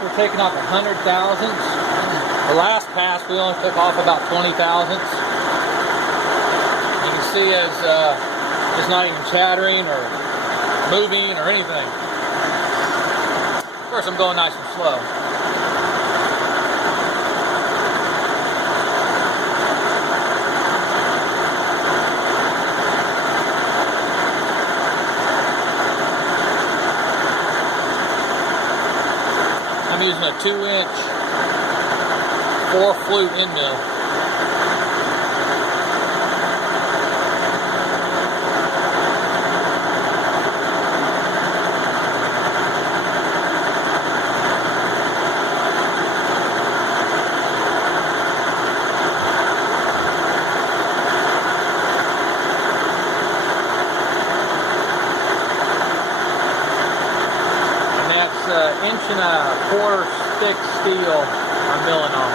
We're taking off 100 thousandths. The last pass we only took off about 20 thousandths. You can see as it's not even chattering or moving or anything. Of course, I'm going nice and slow. I'm using a 2-inch 4-flute end mill. Inch and a quarter thick steel I'm milling on.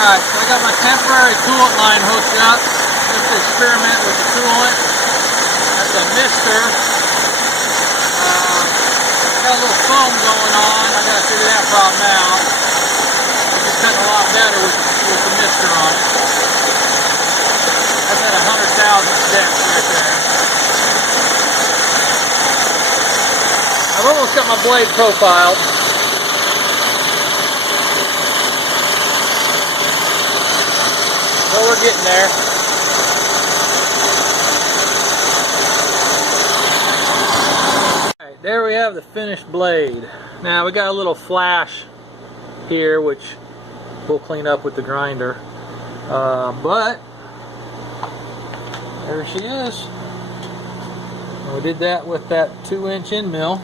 Alright, so I got my temporary coolant line hooked up just to experiment with the coolant. That's a mister. Got a little foam going on. I got to figure that problem out. It's cutting a lot better with the mister on it. That's at 100,000 depth right there. I've almost got my blade profiled. Well, we're getting there. Alright, there we have the finished blade. Now we got a little flash here, which we'll clean up with the grinder. But there she is. And we did that with that 2-inch end mill.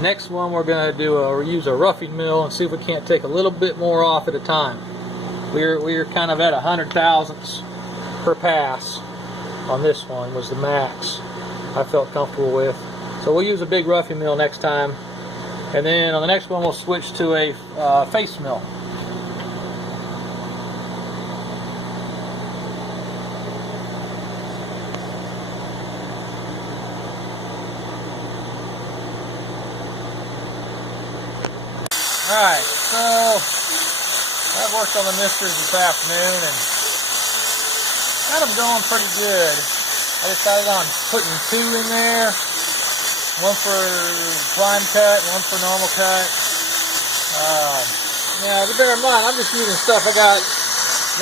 Next one we're going to use a roughing mill and see if we can't take a little bit more off at a time. We're kind of at 100 thousandths per pass on this one was the max I felt comfortable with. So we'll use a big roughing mill next time And then on the next one we'll switch to a face mill. Alright, so I've worked on the misters this afternoon and got them going pretty good. I decided on putting 2 in there, one for prime cut, one for normal cut. Now, bear in mind, I'm just using stuff I got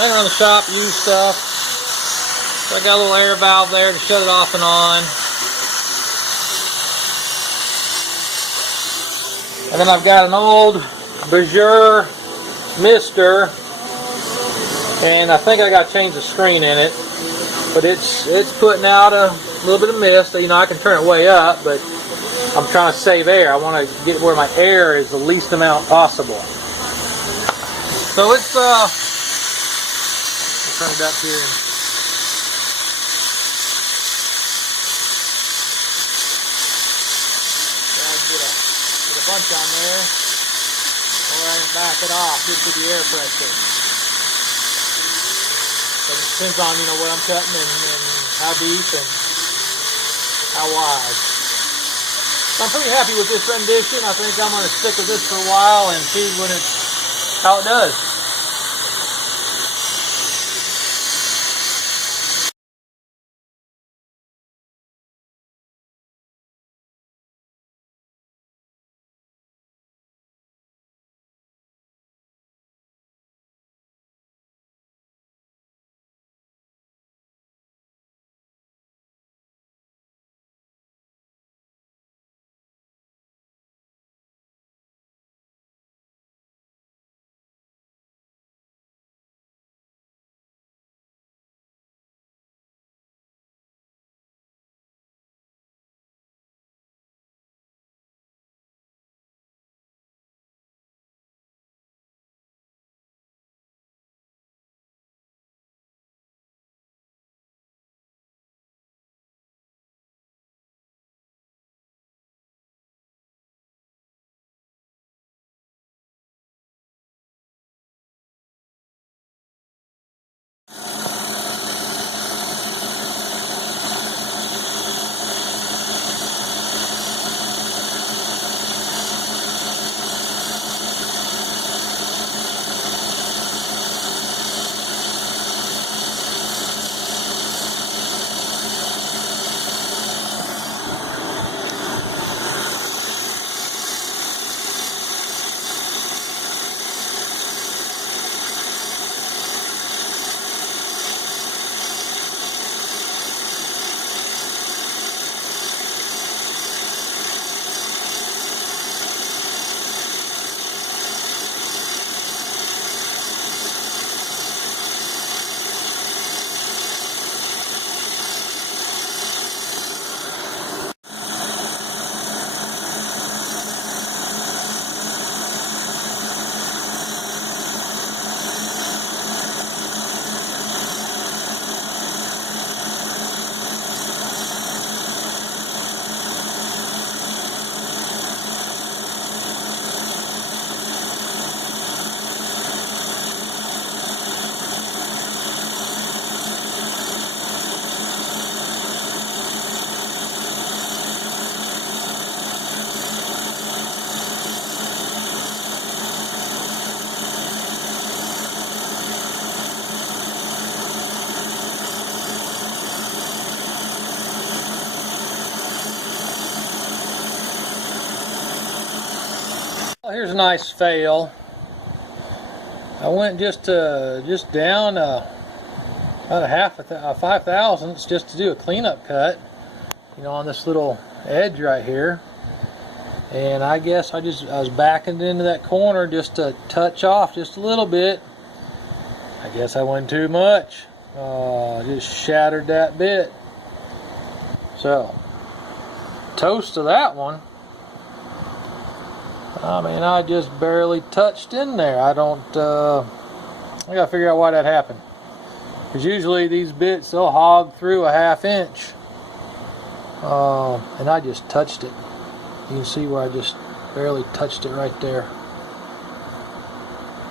laying around the shop, used stuff. So I got a little air valve there to shut it off and on. And then I've got an old Bajur mister, and I think I got to change the screen in it, but it's putting out a little bit of mist. So, you know, I can turn it way up, but I'm trying to save air. I want to get where my air is the least amount possible. So let's turn it up here. Get a bunch on there. Go ahead and back it off just to the air pressure. But it depends on, you know, where I'm cutting and how deep and how wide. So I'm pretty happy with this rendition. I think I'm going to stick with this for a while and see how it does. Well, here's a nice fail. I went just down about a half a 5 thousandths just to do a cleanup cut, you know, on this little edge right here. And I guess I was backing into that corner just to touch off just a little bit. I guess I went too much. Just shattered that bit. So, toast to that one. I mean, I just barely touched in there. I gotta figure out why that happened. Because usually these bits, they'll hog through a 1/2 inch. And I just touched it. You can see where I just Barely touched it right there.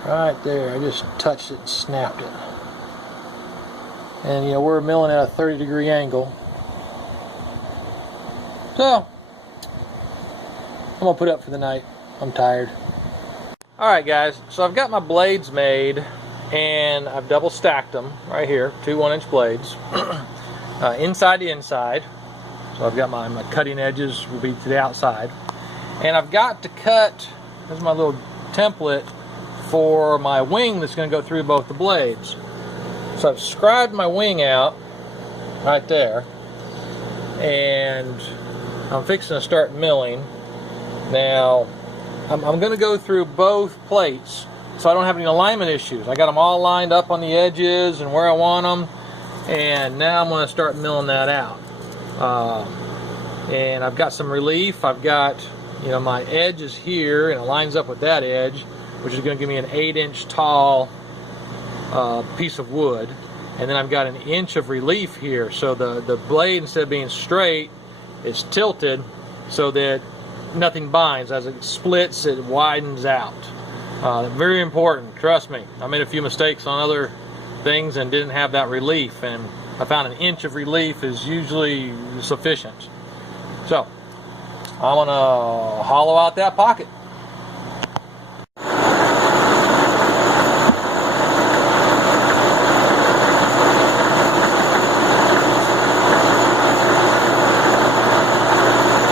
Right there, I just touched it and snapped it. And you know, we're milling at a 30-degree angle. So, I'm gonna put up for the night. I'm tired. Alright guys, so I've got my blades made and I've double stacked them right here, 2 1-inch blades, inside to inside. So I've got my cutting edges will be to the outside. And I've got to cut, this is my little template for my wing that's going to go through both the blades. So I've scribed my wing out right there, and I'm fixing to start milling. Now I'm going to go through both plates so I don't have any alignment issues. I got them all lined up on the edges and where I want them, and now I'm going to start milling that out. And I've got some relief. I've got, you know, my edge is here and it lines up with that edge, which is going to give me an 8-inch tall piece of wood. And then I've got an inch of relief here, so the blade, instead of being straight, is tilted so that nothing binds. As it splits, it widens out. Very important, trust me. I made a few mistakes on other things and didn't have that relief, and I found an inch of relief is usually sufficient. So I'm gonna hollow out that pocket.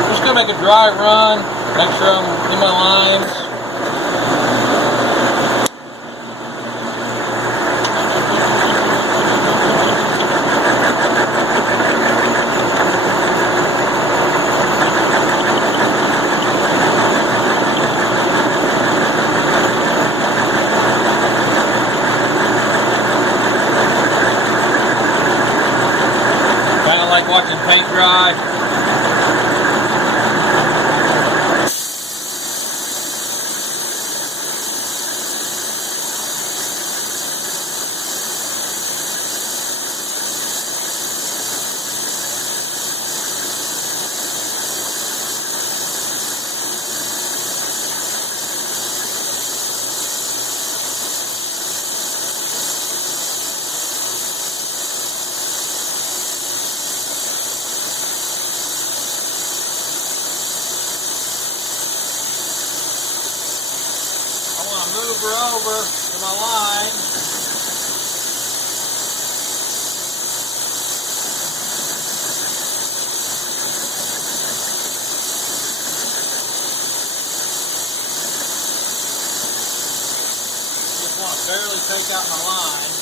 Just gonna make a dry run, make sure I'm in my lines. Watching paint dry. Move her over to my line. Just want to barely take out my line.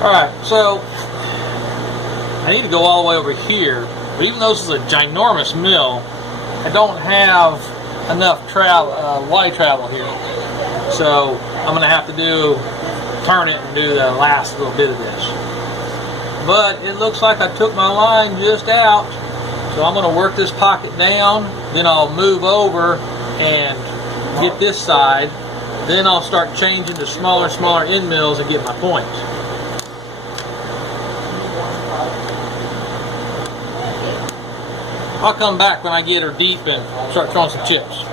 Alright, so I need to go all the way over here, but even though this is a ginormous mill, I don't have enough wide travel here. So I'm going to have to turn it and do the last little bit of this. But it looks like I took my line just out, so I'm going to work this pocket down, then I'll move over and get this side. Then I'll start changing to smaller and smaller end mills and get my points. I'll come back when I get her deep and start throwing some chips.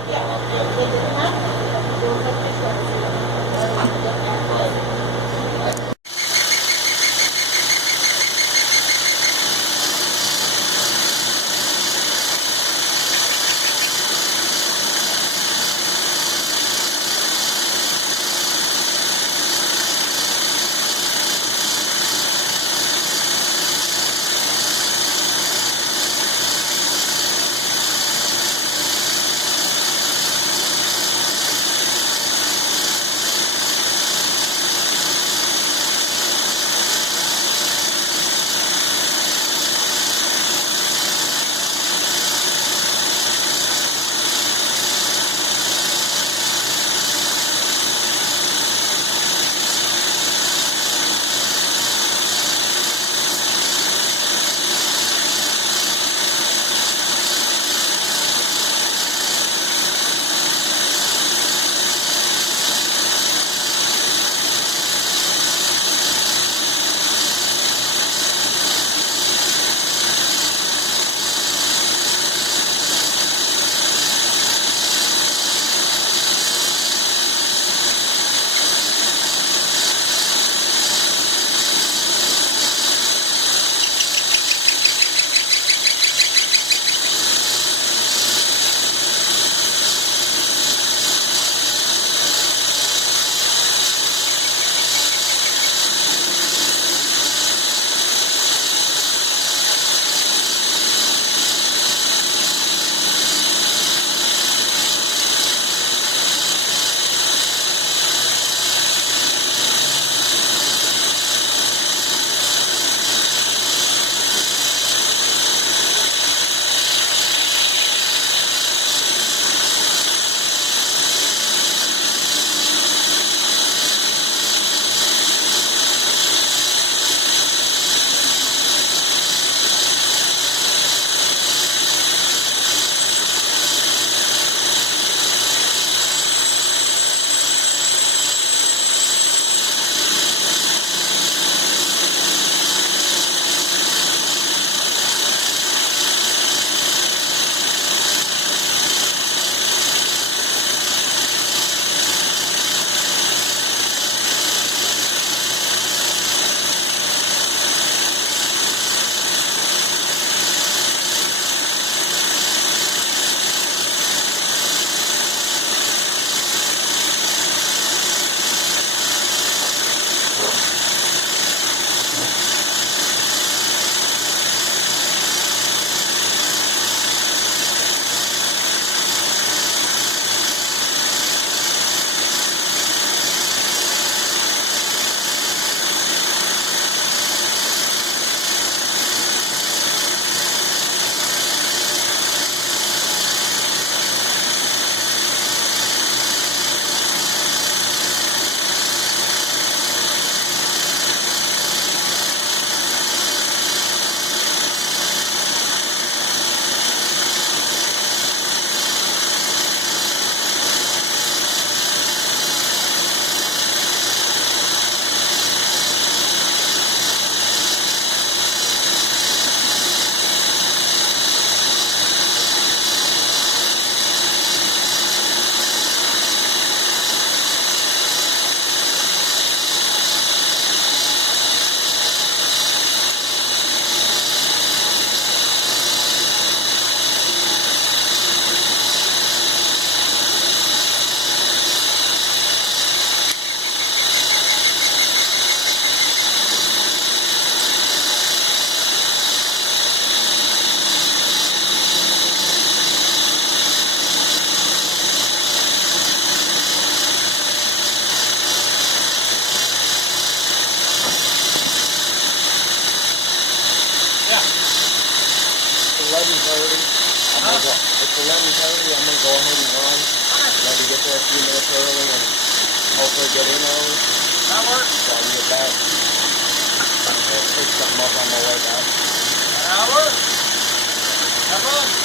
It's 11:30. I'm going to go ahead and run. Maybe get there a few minutes early and hopefully get in early. That works. So I can get back and pick something up on my way back. That works. Have fun.